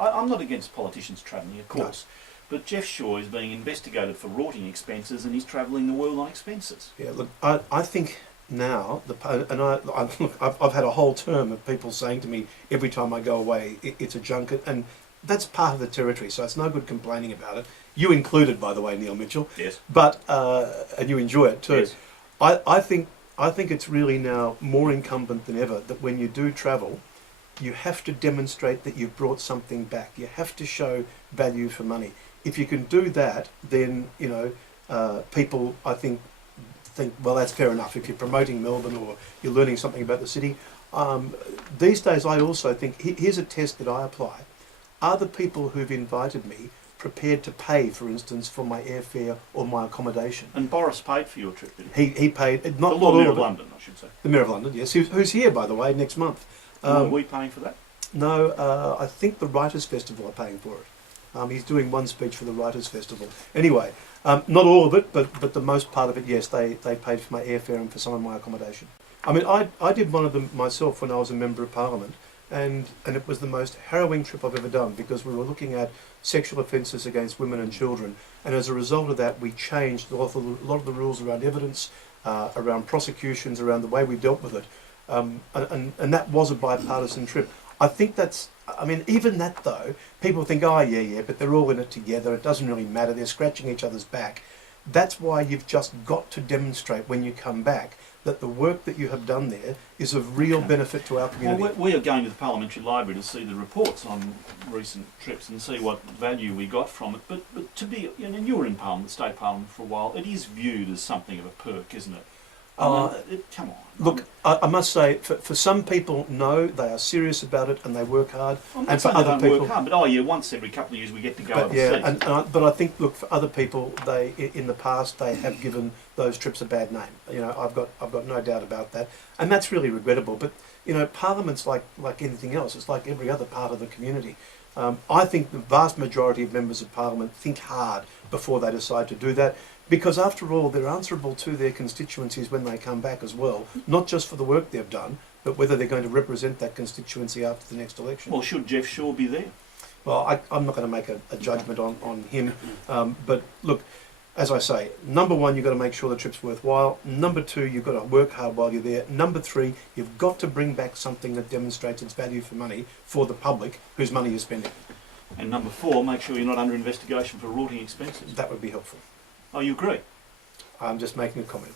I'm not against politicians travelling, of course, but Jeff Shaw is being investigated for rorting expenses, and he's travelling the world on expenses. Yeah, look, I think now, I've had a whole term of people saying to me every time I go away, it's a junket, and that's part of the territory, so it's no good complaining about it. You included, by the way, Neil Mitchell. Yes. But and you enjoy it too. Yes. I think it's really now more incumbent than ever that when you do travel, you have to demonstrate that you've brought something back. You have to show value for money. If you can do that, then people, I think, well, that's fair enough. If you're promoting Melbourne or you're learning something about the city, these days I also think here's a test that I apply. Are the people who've invited me prepared to pay, for instance, for my airfare or my accommodation? And Boris paid for your trip, didn't he? He paid. The Lord Mayor of London, I should say. The Mayor of London, yes. Who's here, by the way, next month. Are we paying for that? No, I think the Writers' Festival are paying for it. He's doing one speech for the Writers' Festival. Anyway, not all of it, but the most part of it, yes, they paid for my airfare and for some of my accommodation. I mean, I did one of them myself when I was a Member of Parliament, and it was the most harrowing trip I've ever done, because we were looking at sexual offences against women and children, and as a result of that we changed a lot of the rules around evidence, around prosecutions, around the way we dealt with it, and that was a bipartisan trip. I think even that though, people think, oh yeah, but they're all in it together, it doesn't really matter, they're scratching each other's back. That's why you've just got to demonstrate when you come back that the work that you have done there is of real benefit to our community. Well, we are going to the Parliamentary Library to see the reports on recent trips and see what value we got from it. But to be, and you were in Parliament, State Parliament for a while, it is viewed as something of a perk, isn't it? Come on. Look, I must say, for some people, no, they are serious about it and they work hard. And for other people, work hard, but once every couple of years we get to go overseas. But I think, look, for other people, they in the past they have given those trips a bad name. I've got no doubt about that, and that's really regrettable. But Parliament's like anything else. It's like every other part of the community. I think the vast majority of members of Parliament think hard before they decide to do that. Because after all, they're answerable to their constituencies when they come back as well, not just for the work they've done, but whether they're going to represent that constituency after the next election. Well, should Jeff Shaw be there? Well, I'm not going to make a judgment on him, but look, as I say, number one, you've got to make sure the trip's worthwhile. Number two, you've got to work hard while you're there. Number three, you've got to bring back something that demonstrates its value for money for the public whose money you're spending. And number four, make sure you're not under investigation for rorting expenses. That would be helpful. Oh, you agree? I'm just making a comment.